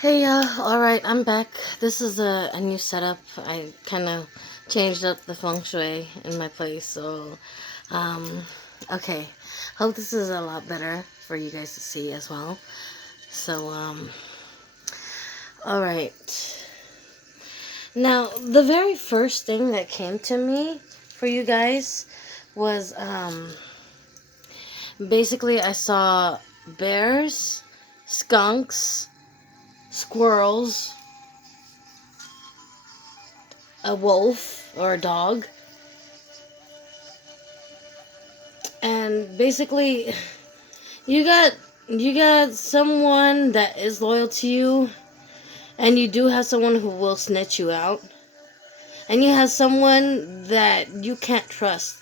Hey, alright, I'm back. This is a new setup. I kind of changed up the feng shui in my place, so, um, okay. Hope this is a lot better for you guys to see as well. So, alright. Now, the very first thing that came to me for you guys was, basically I saw bears, skunks, squirrels, a wolf or a dog, and basically you got someone that is loyal to you, and you do have someone who will snitch you out, and you have someone that you can't trust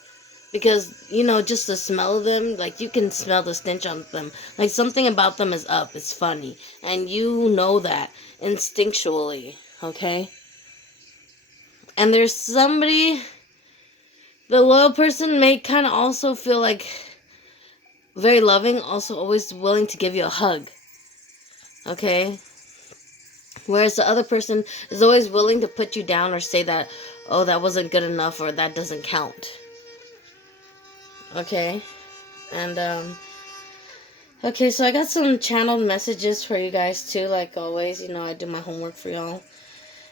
because just the smell of them, like you can smell the stench on them, like something about them is up, it's funny, and you know that instinctually. Okay, and there's somebody, the loyal person may kind of also feel like very loving, also always willing to give you a hug. Okay? Whereas the other person is always willing to put you down or say that, oh, that wasn't good enough or that doesn't count. Okay? And, okay, so I got some channeled messages for you guys too, like always. I do my homework for y'all.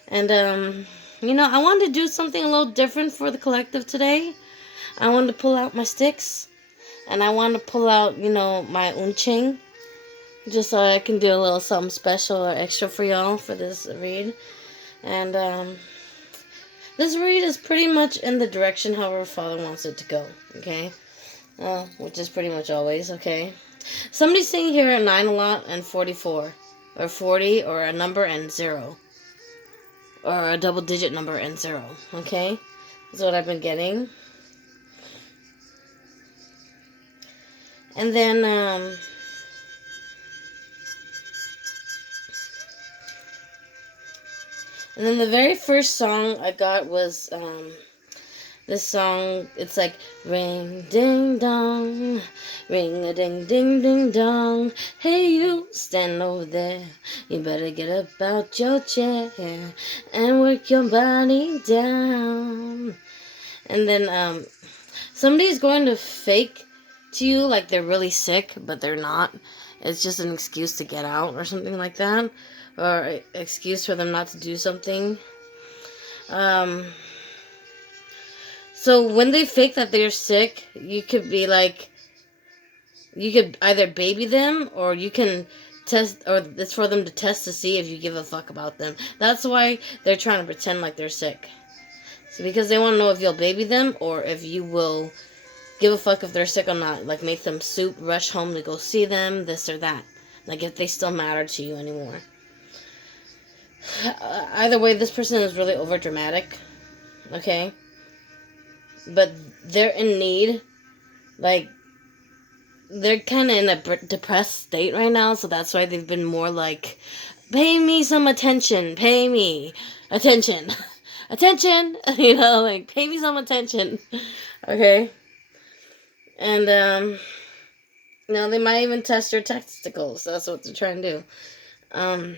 And, I wanted to do something a little different for the collective today. I wanted to pull out my sticks. And I want to pull out, my unching, just so I can do a little something special or extra for y'all for this read. And this read is pretty much in the direction however Father wants it to go, okay? Which is pretty much always, okay? Somebody's saying here at 9 a lot and 44, or 40, or a number and 0, or a double digit number and 0, okay? That's what I've been getting. And then, the very first song I got was, this song. It's like, ring ding dong, ring a ding ding ding dong. Hey, you stand over there. You better get up out your chair and work your body down. And then, somebody's going to fake to you like they're really sick, but they're not. It's just an excuse to get out or something like that, or an excuse for them not to do something. So when they fake that they're sick, you could be like, you could either baby them, or you can test, or it's for them to test to see if you give a fuck about them. That's why they're trying to pretend like they're sick. So because they want to know if you'll baby them, or if you will give a fuck if they're sick or not. Like make them soup, rush home to go see them, this or that. Like if they still matter to you anymore. Either way, this person is really over dramatic. Okay? But they're in need. Like, they're kind of in a depressed state right now, so that's why they've been more like, pay me some attention, pay me attention, attention, like, pay me some attention, okay? And, they might even test your testicles. That's what they're trying to do.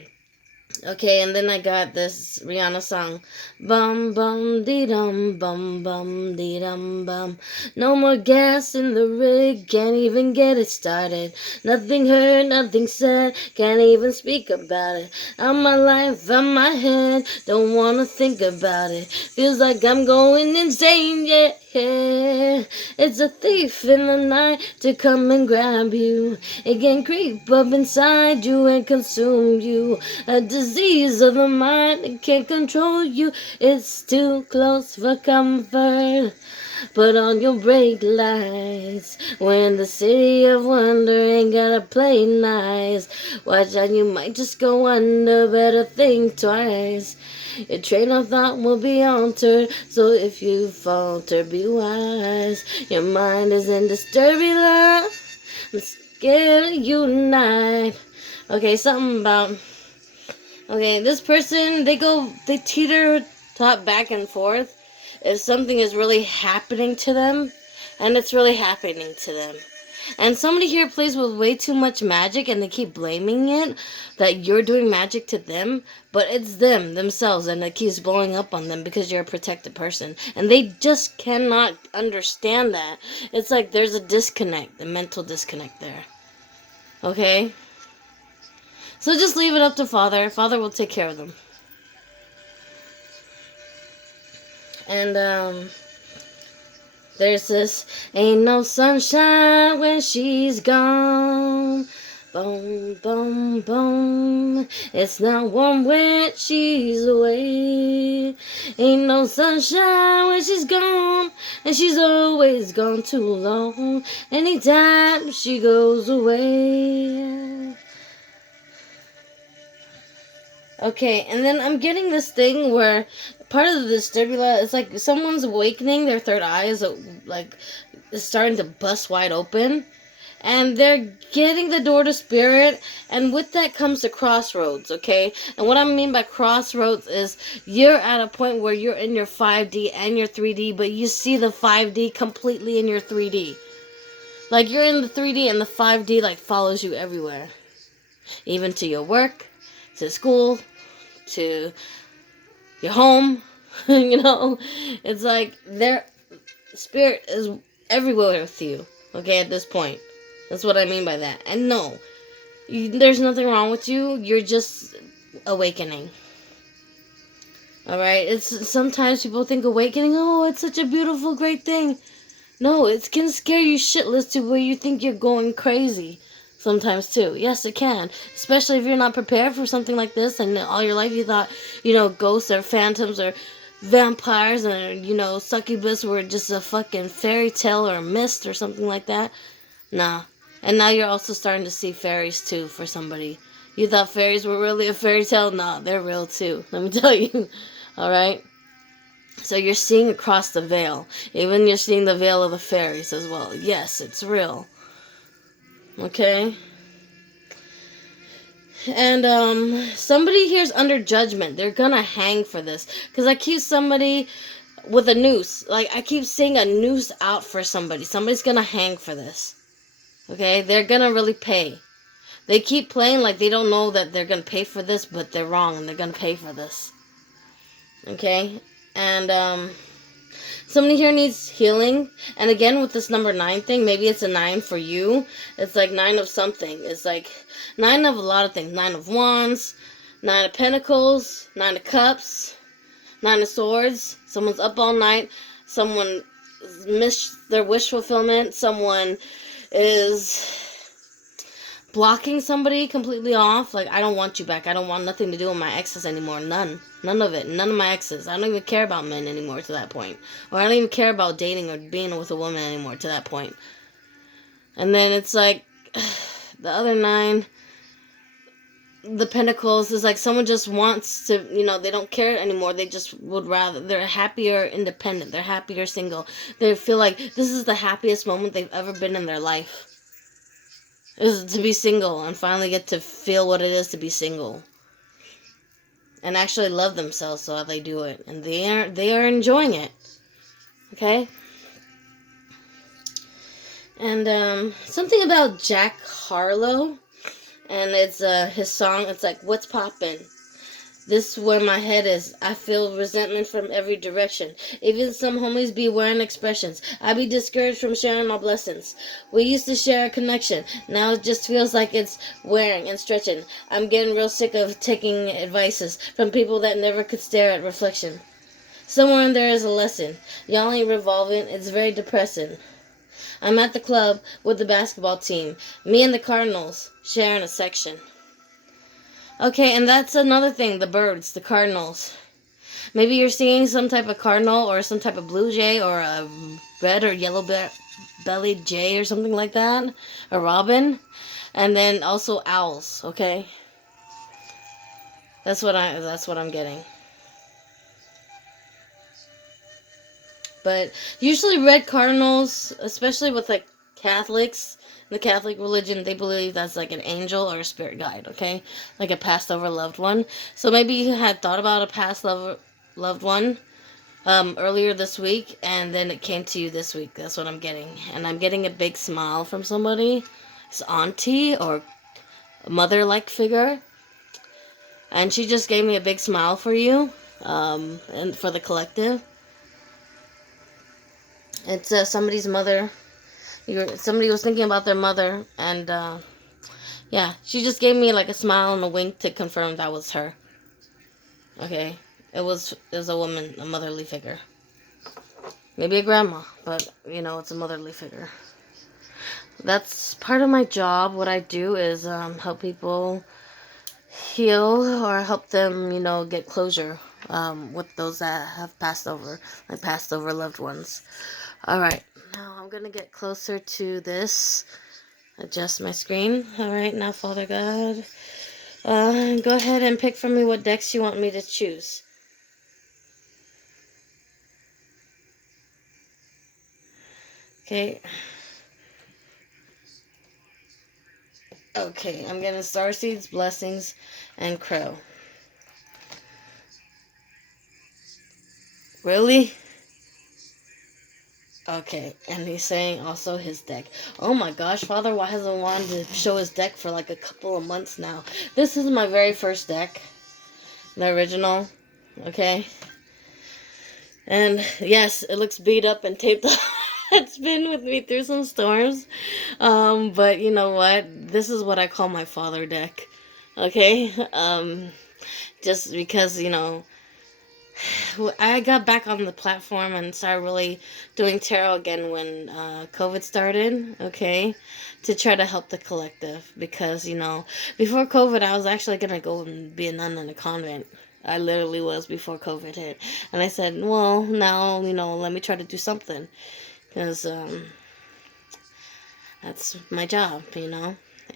Okay, and then I got this Rihanna song. Bum bum dee dum, bum bum dee dum bum. No more gas in the rig, can't even get it started. Nothing heard, nothing said, can't even speak about it. On my life, on my head, don't wanna think about it. Feels like I'm going insane, yeah. It's a thief in the night to come and grab you. It can creep up inside you and consume you. A disease of the mind that can't control you. It's too close for comfort. Put on your brake lights when the city of wonder ain't gotta play nice. Watch out, you might just go under. Better think twice. Your train of thought will be altered, so if you falter, be wise. Your mind is in disturbing love. I'm scared of you tonight. Okay, something about... Okay, this person, they teeter top back and forth if something is really happening to them, and it's really happening to them. And somebody here plays with way too much magic and they keep blaming it that you're doing magic to them, but it's them themselves and it keeps blowing up on them because you're a protected person. And they just cannot understand that. It's like there's a disconnect, a mental disconnect there. Okay? So just leave it up to Father. Father will take care of them. And there's this, ain't no sunshine when she's gone. Boom, boom, boom. It's not warm when she's away. Ain't no sunshine when she's gone. And she's always gone too long. Anytime she goes away. Okay, and then I'm getting this thing where part of the disturbula is like someone's awakening, their third eye is like is starting to bust wide open, and they're getting the door to spirit, and with that comes the crossroads, okay? And what I mean by crossroads is you're at a point where you're in your 5D and your 3D, but you see the 5D completely in your 3D. Like you're in the 3D and the 5D like follows you everywhere. Even to your work, to school, to your home, you know? It's like their spirit is everywhere with you, okay, at this point. That's what I mean by that. And no, there's nothing wrong with you. You're just awakening. Alright? It's sometimes people think awakening, oh, it's such a beautiful, great thing. No, it can scare you shitless to where you think you're going crazy. Sometimes too. Yes, it can. Especially if you're not prepared for something like this and all your life you thought, ghosts or phantoms or vampires and, succubus were just a fucking fairy tale or a mist or something like that. Nah. And now you're also starting to see fairies too for somebody. You thought fairies were really a fairy tale? Nah, they're real too. Let me tell you. Alright? So you're seeing across the veil. Even you're seeing the veil of the fairies as well. Yes, it's real. Okay? And somebody here's under judgment. They're gonna hang for this. Because I keep somebody with a noose. Like, I keep seeing a noose out for somebody. Somebody's gonna hang for this. Okay? They're gonna really pay. They keep playing like they don't know that they're gonna pay for this, but they're wrong and they're gonna pay for this. Okay? And somebody here needs healing. And again, with this number 9 thing, maybe it's a 9 for you. It's like 9 of something. It's like 9 of a lot of things. 9 of wands, 9 of pentacles, 9 of cups, 9 of swords. Someone's up all night. Someone missed their wish fulfillment. Someone is blocking somebody completely off. Like, I don't want you back. I don't want nothing to do with my exes anymore. None of it. None of my exes. I don't even care about men anymore to that point. Or I don't even care about dating or being with a woman anymore to that point. And then it's like the other 9, the pentacles, is like someone just wants to, they don't care anymore. They just would rather, they're happier independent. They're happier single. They feel like this is the happiest moment they've ever been in their life. Is to be single and finally get to feel what it is to be single. And actually love themselves while they do it. And they are enjoying it. Okay? And something about Jack Harlow. And it's his song. It's like, what's poppin'? This is where my head is. I feel resentment from every direction. Even some homies be wearing expressions. I be discouraged from sharing my blessings. We used to share a connection. Now it just feels like it's wearing and stretching. I'm getting real sick of taking advices from people that never could stare at reflection. Somewhere in there is a lesson. Y'all ain't revolving. It's very depressing. I'm at the club with the basketball team. Me and the Cardinals sharing a section. Okay, and that's another thing, the birds, the cardinals. Maybe you're seeing some type of cardinal or some type of blue jay or a red or yellow-bellied jay or something like that. A robin. And then also owls, okay? That's what I'm getting. But usually red cardinals, especially with like Catholics, the Catholic religion, they believe that's like an angel or a spirit guide, okay? Like a passed over loved one. So maybe you had thought about a past loved one. earlier this week, and then it came to you this week. That's what I'm getting. And I'm getting a big smile from somebody. It's auntie or mother-like figure. And she just gave me a big smile for you, and for the collective. It's somebody's mother. Somebody was thinking about their mother, and yeah, she just gave me like a smile and a wink to confirm that was her. Okay, it was a woman, a motherly figure, maybe a grandma, but it's a motherly figure. That's part of my job. What I do is help people heal or help them, get closure with those that have passed over loved ones. All right, now I'm gonna get closer to this. Adjust my screen. All right, now Father God, go ahead and pick for me what decks you want me to choose. Okay. Okay, I'm getting Starseeds, Blessings, and Crow. Really? Okay, and he's saying also his deck. Oh my gosh, Father, why hasn't wanted to show his deck for like a couple of months now? This is my very first deck, the original. Okay, and yes, it looks beat up and taped up. It's been with me through some storms, but you know what? This is what I call my father deck. Okay, just because I got back on the platform and started really doing tarot again when COVID started, okay, to try to help the collective. Because, before COVID, I was actually going to go and be a nun in a convent. I literally was before COVID hit. And I said, well, now, let me try to do something. Because that's my job.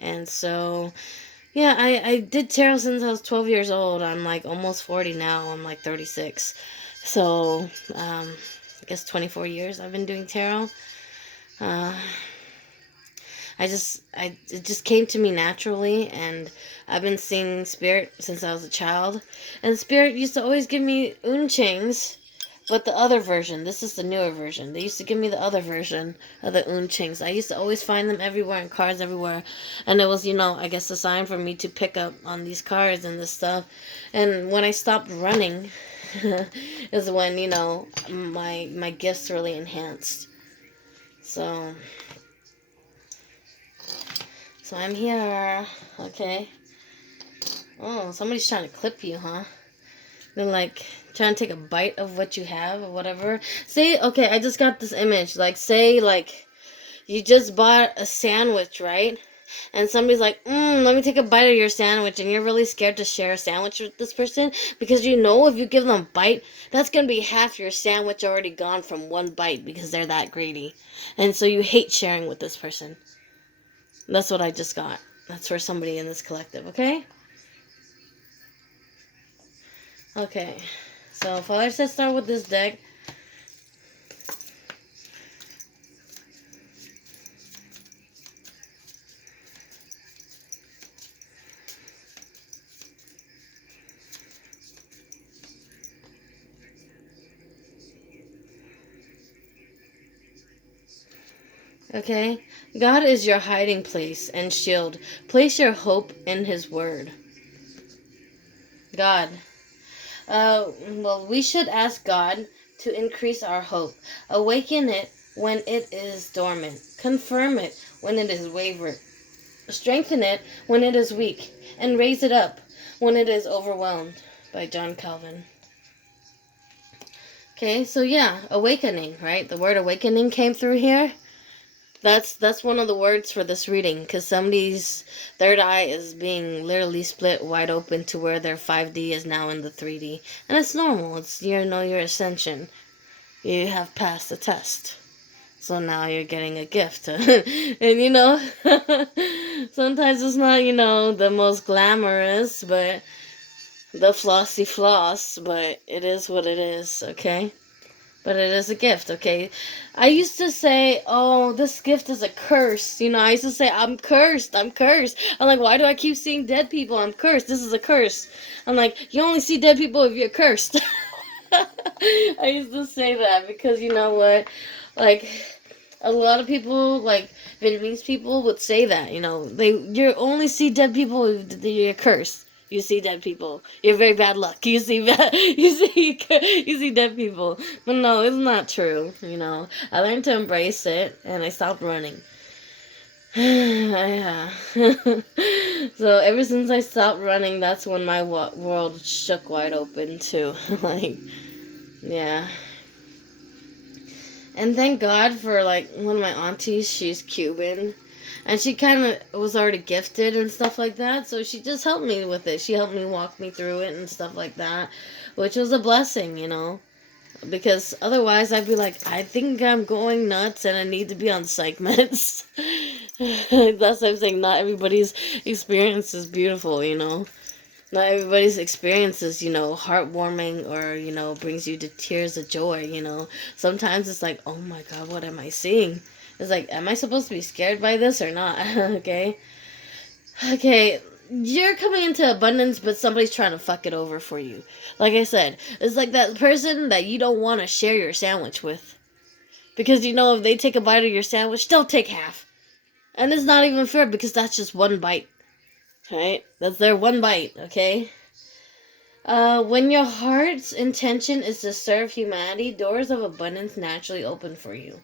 And so, yeah, I did tarot since I was 12 years old. I'm like almost 40 now. I'm like 36. So, I guess 24 years I've been doing tarot. Uh, it just came to me naturally, and I've been seeing spirit since I was a child. And spirit used to always give me unchings, but the other version. This is the newer version. They used to give me the other version of the unchings. I used to always find them everywhere in cards everywhere, and it was I guess a sign for me to pick up on these cards and this stuff. And when I stopped running, is when my gifts really enhanced. So I'm here. Okay. Oh, somebody's trying to clip you, huh? They're like trying to take a bite of what you have or whatever. Say, okay, I just got this image. Like, say, like, you just bought a sandwich, right? And somebody's like, let me take a bite of your sandwich. And you're really scared to share a sandwich with this person. Because if you give them a bite, that's going to be half your sandwich already gone from one bite because they're that greedy. And so you hate sharing with this person. That's what I just got. That's for somebody in this collective, okay? Okay. So Father said start with this deck. Okay? God is your hiding place and shield. Place your hope in His word. God. Well, we should ask God to increase our hope. Awaken it when it is dormant. Confirm it when it is wavered. Strengthen it when it is weak. And raise it up when it is overwhelmed. By John Calvin. Okay, so yeah, awakening, right? The word awakening came through here. That's one of the words for this reading, because somebody's third eye is being literally split wide open to where their 5D is now in the 3D. And it's normal. It's your ascension. You have passed the test. So now you're getting a gift. And sometimes it's not, the most glamorous, but the flossy floss, but it is what it is, okay? But it is a gift, okay? I used to say, oh, this gift is a curse. I used to say, I'm cursed. I'm cursed. I'm like, why do I keep seeing dead people? I'm cursed. This is a curse. I'm like, you only see dead people if you're cursed. I used to say that because you know what? Like, a lot of people, like Vietnamese people, would say that. You only see dead people if you're cursed. You see dead people. You're very bad luck. You see dead people. But no, it's not true. I learned to embrace it, and I stopped running. Yeah. So ever since I stopped running, that's when my world shook wide open too. Like, yeah. And thank God for like one of my aunties. She's Cuban, and she kind of was already gifted and stuff like that. So she just helped me with it. She helped me walk me through it and stuff like that, which was a blessing. Because otherwise I'd be like, I think I'm going nuts and I need to be on psych meds. That's what I'm saying. Not everybody's experience is beautiful. Not everybody's experience is, heartwarming or, brings you to tears of joy. Sometimes it's like, oh my God, what am I seeing? It's like, am I supposed to be scared by this or not? Okay. Okay, you're coming into abundance, but somebody's trying to fuck it over for you. Like I said, it's like that person that you don't want to share your sandwich with. Because if they take a bite of your sandwich, they'll take half. And it's not even fair because that's just one bite. Right? That's their one bite, okay? When your heart's intention is to serve humanity, doors of abundance naturally open for you.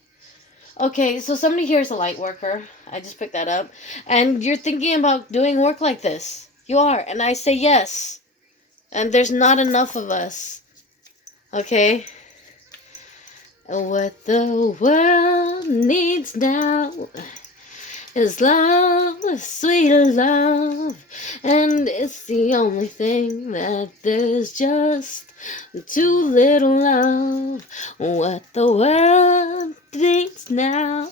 Okay, so somebody here is a light worker. I just picked that up. And you're thinking about doing work like this. You are. And I say yes. And there's not enough of us. Okay? What the world needs now is love, sweet love. And it's the only thing that there's just too little of. What the world needs now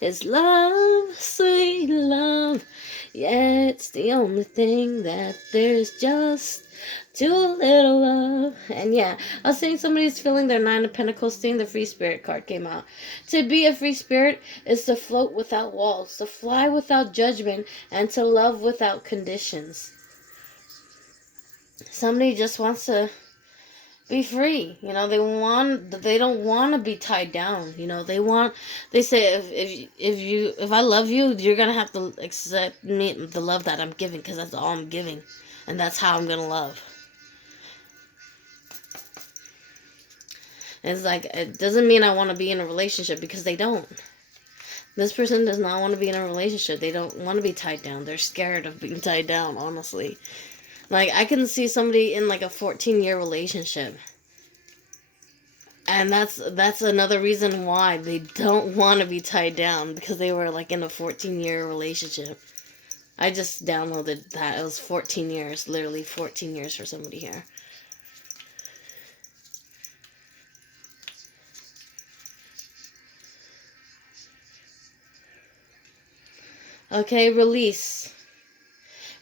is love, sweet love. Yeah, it's the only thing that there's just too little of. And yeah, I was saying somebody's feeling their Nine of Pentacles thing. The Free Spirit card came out. To be a free spirit is to float without walls, to fly without judgment, and to love without conditions. Somebody just wants to be free. They don't want to be tied down. They say if I love you, you're going to have to accept me, the love that I'm giving, because that's all I'm giving. And that's how I'm going to love. And it's like, it doesn't mean I want to be in a relationship, because they don't. This person does not want to be in a relationship. They don't want to be tied down. They're scared of being tied down, honestly. Like, I can see somebody in like a 14-year relationship. And that's another reason why they don't want to be tied down, because they were like in a 14-year relationship. I just downloaded that. It was 14 years, literally 14 years for somebody here. Okay, release.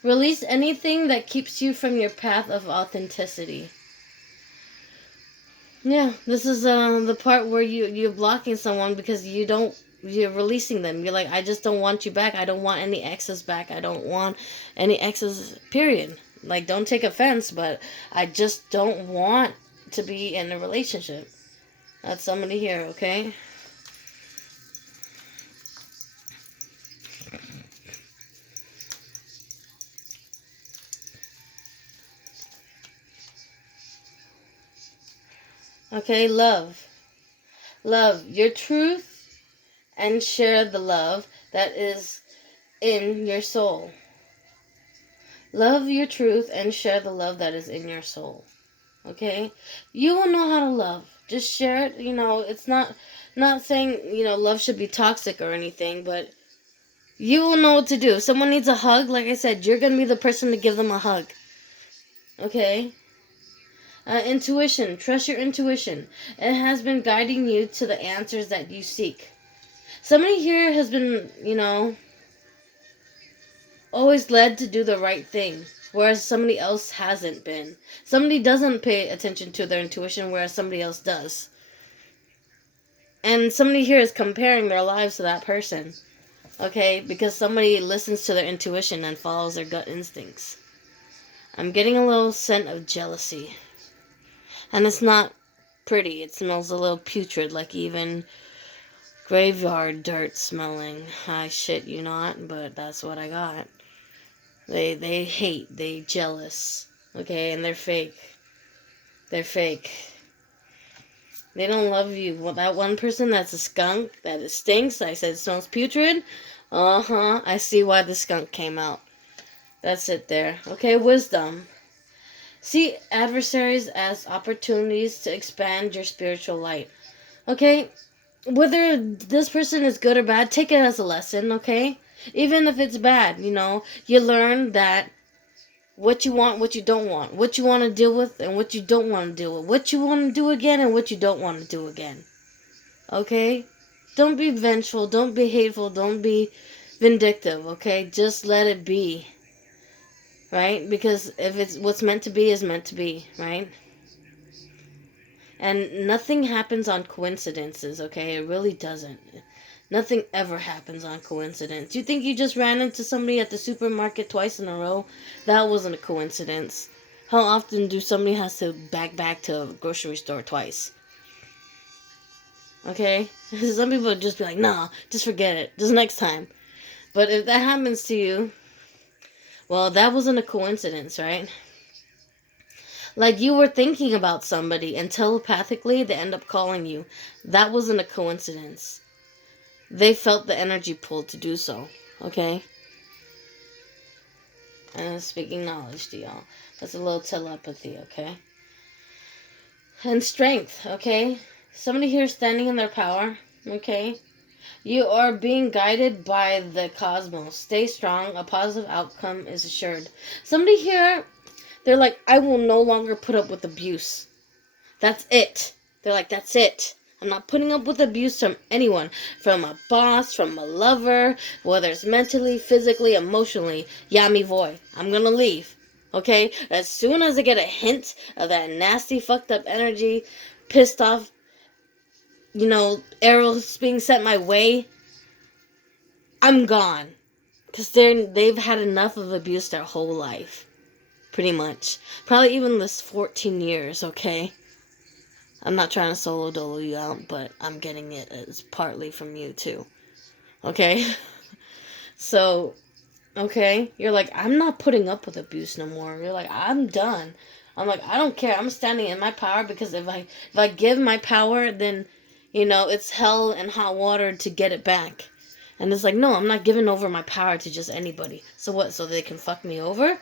Release anything that keeps you from your path of authenticity. Yeah, this is the part where you're blocking someone because you're releasing them. You're like, I just don't want you back. I don't want any exes back. I don't want any exes, period. Like, don't take offense, but I just don't want to be in a relationship. That's somebody here, okay? Okay, love. Love your truth and share the love that is in your soul. Love your truth and share the love that is in your soul. Okay? You will know how to love. Just share it. It's not saying, love should be toxic or anything, but you will know what to do. If someone needs a hug, like I said, you're going to be the person to give them a hug. Okay? Intuition. Trust your intuition. It has been guiding you to the answers that you seek. Somebody here has been, always led to do the right thing, whereas somebody else hasn't been. Somebody doesn't pay attention to their intuition, whereas somebody else does. And somebody here is comparing their lives to that person. Okay? Because somebody listens to their intuition and follows their gut instincts. I'm getting a little scent of jealousy. And it's not pretty. It smells a little putrid, like even graveyard dirt smelling. I shit you not, but that's what I got. They hate, they jealous, okay, and they're fake. They're fake. They don't love you. Well, that one person that's a skunk, that it stinks, I said it smells putrid. I see why the skunk came out. That's it there. Okay, wisdom. See adversaries as opportunities to expand your spiritual light. Okay? Whether this person is good or bad, take it as a lesson, okay? Even if it's bad, you learn that what you want, what you don't want, what you want to deal with and what you don't want to deal with, what you want to do again and what you don't want to do again. Okay? Don't be vengeful, don't be hateful, don't be vindictive, okay? Just let it be. Right? Because if it's what's meant to be is meant to be, right? And nothing happens on coincidences, okay? It really doesn't. Nothing ever happens on coincidence. You think you just ran into somebody at the supermarket twice in a row? That wasn't a coincidence. How often do somebody has to back to a grocery store twice? Okay? Some people just be like, nah, just forget it. Just next time. But if that happens to you, well, that wasn't a coincidence, right? Like you were thinking about somebody and telepathically they end up calling you. That wasn't a coincidence. They felt the energy pull to do so. Okay? And speaking knowledge to y'all. That's a little telepathy, okay? And strength, okay? Somebody here standing in their power, okay? You are being guided by the cosmos. Stay strong. A positive outcome is assured. Somebody here, they're like, I will no longer put up with abuse. That's it. They're like, that's it. I'm not putting up with abuse from anyone. From a boss, from a lover, whether it's mentally, physically, emotionally. Yeah, me boy. I'm gonna leave. Okay? As soon as I get a hint of that nasty, fucked up energy, pissed off, arrows being sent my way, I'm gone. Because they've had enough of abuse their whole life. Pretty much. Probably even this 14 years, okay? I'm not trying to solo dolo you out, but I'm getting it as partly from you too. Okay? So, okay? You're like, I'm not putting up with abuse no more. You're like, I'm done. I'm like, I don't care. I'm standing in my power because if I give my power, then, it's hell and hot water to get it back. And it's like, no, I'm not giving over my power to just anybody. So what? So they can fuck me over?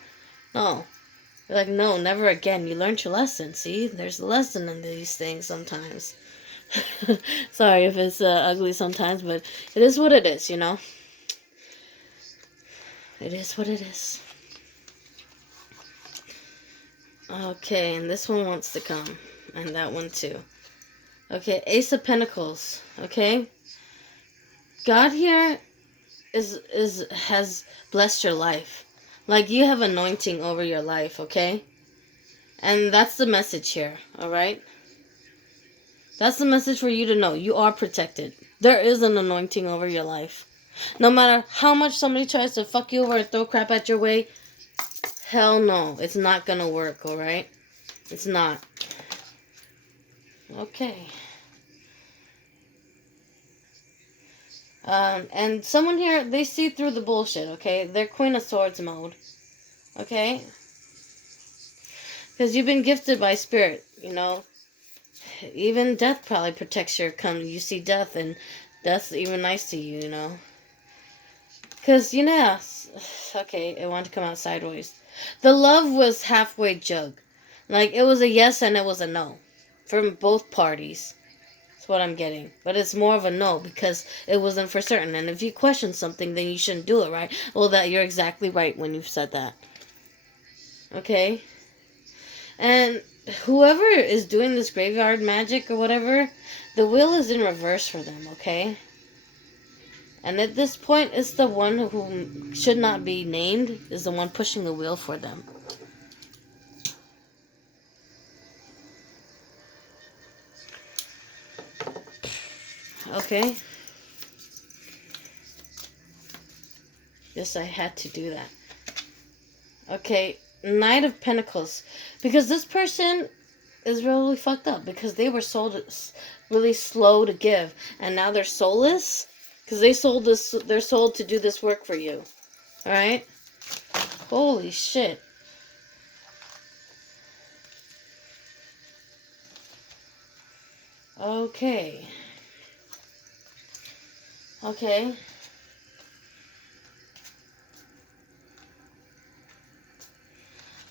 No. You're like, no, never again. You learned your lesson. See? There's a lesson in these things sometimes. Sorry if it's ugly sometimes, but it is what it is, It is what it is. Okay, and this one wants to come. And that one too. Okay, Ace of Pentacles. Okay? God here has blessed your life. Like you have anointing over your life, okay? And that's the message here, alright? That's the message for you to know. You are protected. There is an anointing over your life. No matter how much somebody tries to fuck you over and throw crap at your way, hell no. It's not gonna work, alright? It's not. Okay. And someone here, they see through the bullshit, okay? They're Queen of Swords mode. Okay? Because you've been gifted by spirit, Even death probably protects you. You see death, and death's even nice to you, Because, okay, it wanted to come out sideways. The love was halfway jug. Like, it was a yes and it was a no. From both parties. That's what I'm getting. But it's more of a no because it wasn't for certain. And if you question something, then you shouldn't do it, right? Well, you're exactly right when you've said that. Okay? And whoever is doing this graveyard magic or whatever, the wheel is in reverse for them, okay? And at this point, it's the one who should not be named is the one pushing the wheel for them. Okay? Yes, I had to do that. Okay, Knight of Pentacles. Because this person is really fucked up because they were sold really slow to give, and now they're soulless because they sold this. They're sold to do this work for you. All right. Holy shit. Okay. Okay.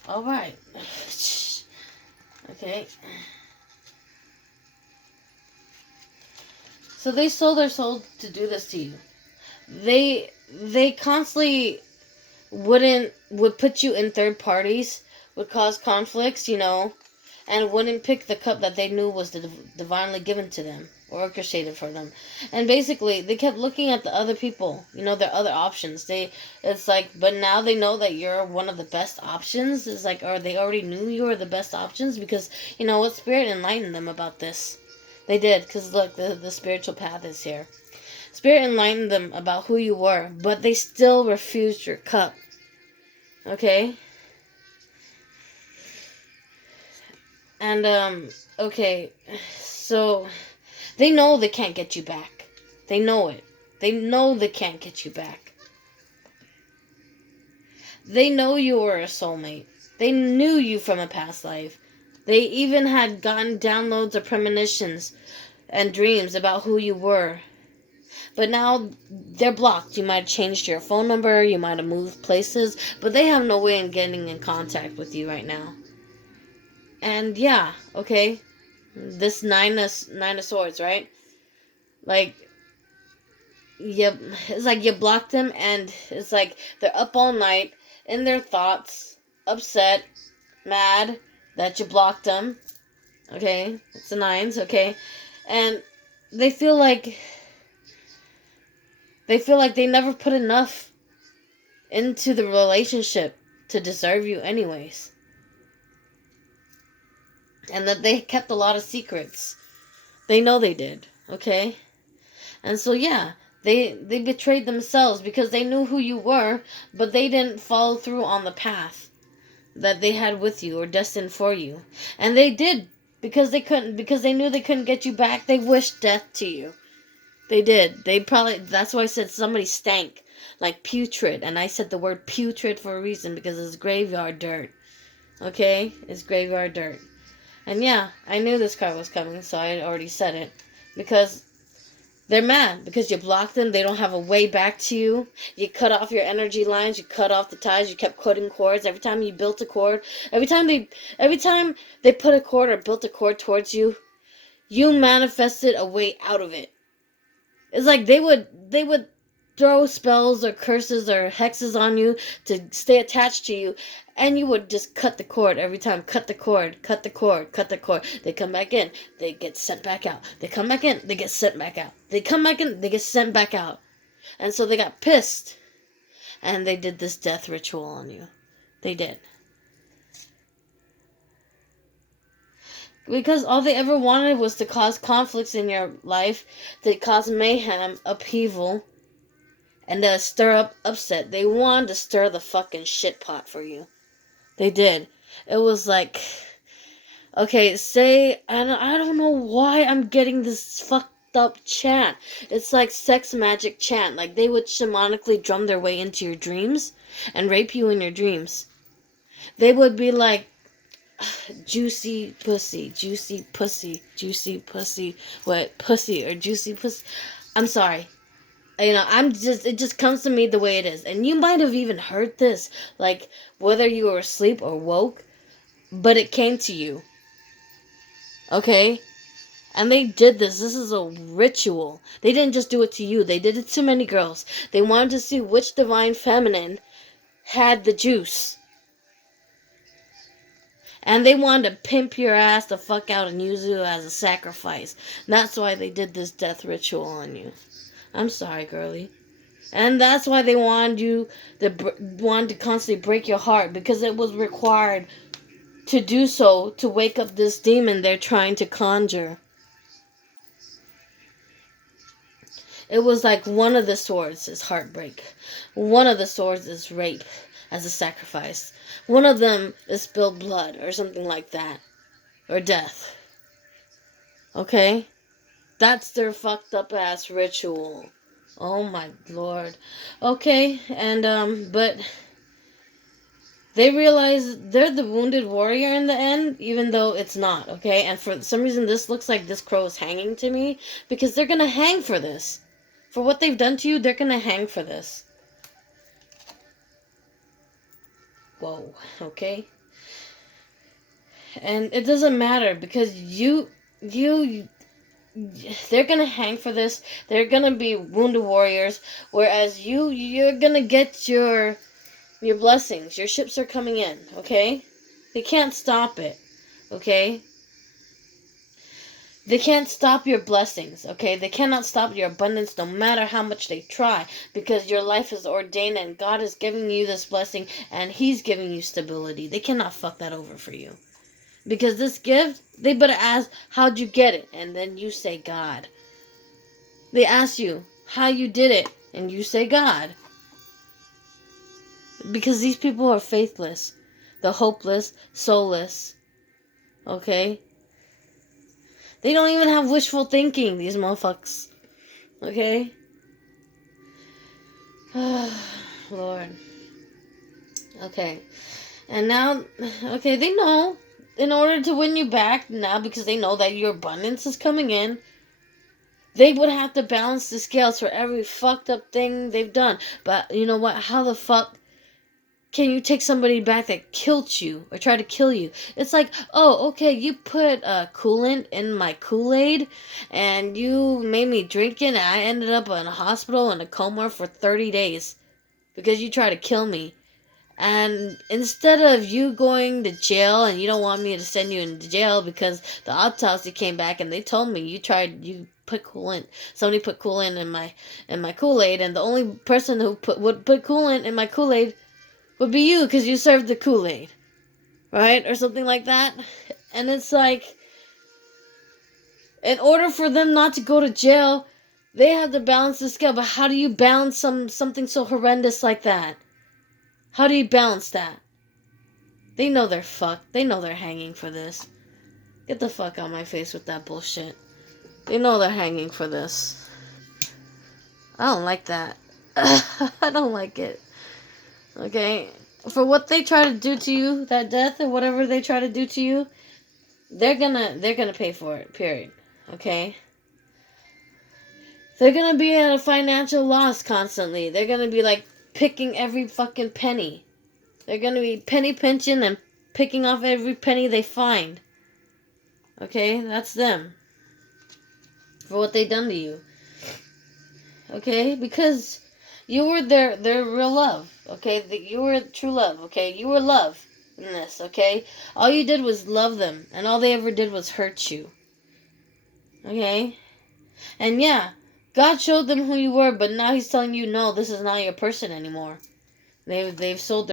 All right. Okay. So they sold their soul to do this to you. They constantly would put you in third parties, would cause conflicts, and wouldn't pick the cup that they knew was divinely given to them or orchestrated for them. And basically, they kept looking at the other people, their other options. It's like, but now they know that you're one of the best options. It's like, or they already knew you were the best options because, what Spirit enlightened them about this. They did, because look, the spiritual path is here. Spirit enlightened them about who you were, but they still refused your cup. Okay? And, okay, so they know they can't get you back. They know it. They know they can't get you back. They know you were a soulmate. They knew you from a past life. They even had gotten downloads of premonitions and dreams about who you were. But now they're blocked. You might have changed your phone number, you might have moved places, but they have no way in getting in contact with you right now. And yeah, okay, this nine of swords, right? Like, it's like you blocked them, and it's like they're up all night in their thoughts, upset, mad that you blocked them. Okay, it's the nines, okay, and they feel like they never put enough into the relationship to deserve you anyways. And that they kept a lot of secrets. They know they did, okay? And so yeah, they betrayed themselves because they knew who you were, but they didn't follow through on the path that they had with you or destined for you. And they did because they knew they couldn't get you back. They wished death to you. They did. That's why I said somebody stank. Like putrid. And I said the word putrid for a reason because it's graveyard dirt. Okay? It's graveyard dirt. And yeah, I knew this card was coming, so I already said it. Because they're mad. Because you blocked them. They don't have a way back to you. You cut off your energy lines. You cut off the ties. You kept cutting cords. Every time you built a cord. Every time they put a cord or built a cord towards you, you manifested a way out of it. It's like they would throw spells or curses or hexes on you to stay attached to you, and you would just cut the cord every time. Cut the cord, cut the cord, cut the cord. They come back in, they get sent back out. They come back in, they get sent back out. They come back in, they get sent back out. And so they got pissed, and they did this death ritual on you. They did. Because all they ever wanted was to cause conflicts in your life, to cause mayhem, upheaval, and to stir up upset. They wanted to stir the fucking shit pot for you. They did. It was like, okay, I don't know why I'm getting this fucked up chant. It's like sex magic chant. Like they would shamanically drum their way into your dreams and rape you in your dreams. They would be like, juicy pussy, juicy pussy, juicy pussy, what, pussy or juicy pussy. I'm sorry. It just comes to me the way it is. And you might have even heard this, like, whether you were asleep or woke, but it came to you. Okay? And they did this. This is a ritual. They didn't just do it to you. They did it to many girls. They wanted to see which divine feminine had the juice. And they wanted to pimp your ass the fuck out and use you as a sacrifice. That's why they did this death ritual on you. I'm sorry, girlie. And that's why they wanted to constantly break your heart. Because it was required to do so to wake up this demon they're trying to conjure. It was like one of the swords is heartbreak. One of the swords is rape as a sacrifice. One of them is spilled blood or something like that. or death. Okay? That's their fucked up ass ritual. Oh my lord. Okay, and but they realize they're the wounded warrior in the end, even though it's not, okay? And for some reason this looks like this crow is hanging to me, because they're gonna hang for this. For what they've done to you, they're gonna hang for this. Whoa, okay? And it doesn't matter, because they're gonna hang for this. They're gonna be wounded warriors, whereas you're gonna get your blessings. Your ships are coming in, okay? They can't stop it, okay? They can't stop your blessings, okay? They cannot stop your abundance no matter how much they try, because your life is ordained and God is giving you this blessing and He's giving you stability. They cannot fuck that over for you. Because this gift, they better ask, how'd you get it? And then you say God. They ask you how you did it, and you say God. Because these people are faithless. They're hopeless, soulless. Okay? They don't even have wishful thinking, these motherfuckers. Okay? Lord. Okay. And now, okay, they know. In order to win you back now, because they know that your abundance is coming in, they would have to balance the scales for every fucked up thing they've done. But you know what? How the fuck can you take somebody back that killed you or tried to kill you? It's like, oh, okay, you put coolant in my Kool-Aid and you made me drink it and I ended up in a hospital in a coma for 30 days because you tried to kill me. And instead of you going to jail, and you don't want me to send you into jail because the autopsy came back and they told me you put coolant. Somebody put coolant in my Kool-Aid, and the only person who would put coolant in my Kool-Aid would be you because you served the Kool-Aid, right, or something like that. And it's like, in order for them not to go to jail, they have to balance the scale. But how do you balance something so horrendous like that? How do you balance that? They know they're fucked. They know they're hanging for this. Get the fuck out of my face with that bullshit. They know they're hanging for this. I don't like that. I don't like it. Okay? For what they try to do to you, that death or whatever they try to do to you, they're gonna pay for it, period. Okay? They're gonna be at a financial loss constantly. They're gonna be like picking every fucking penny. They're gonna be penny pinching and picking off every penny they find. Okay? That's them. For what they done to you. Okay? Because you were their real love. Okay? You were true love. Okay? You were love in this. Okay? All you did was love them. And all they ever did was hurt you. Okay? And yeah, God showed them who you were, but now He's telling you, no, this is not your person anymore. They've sold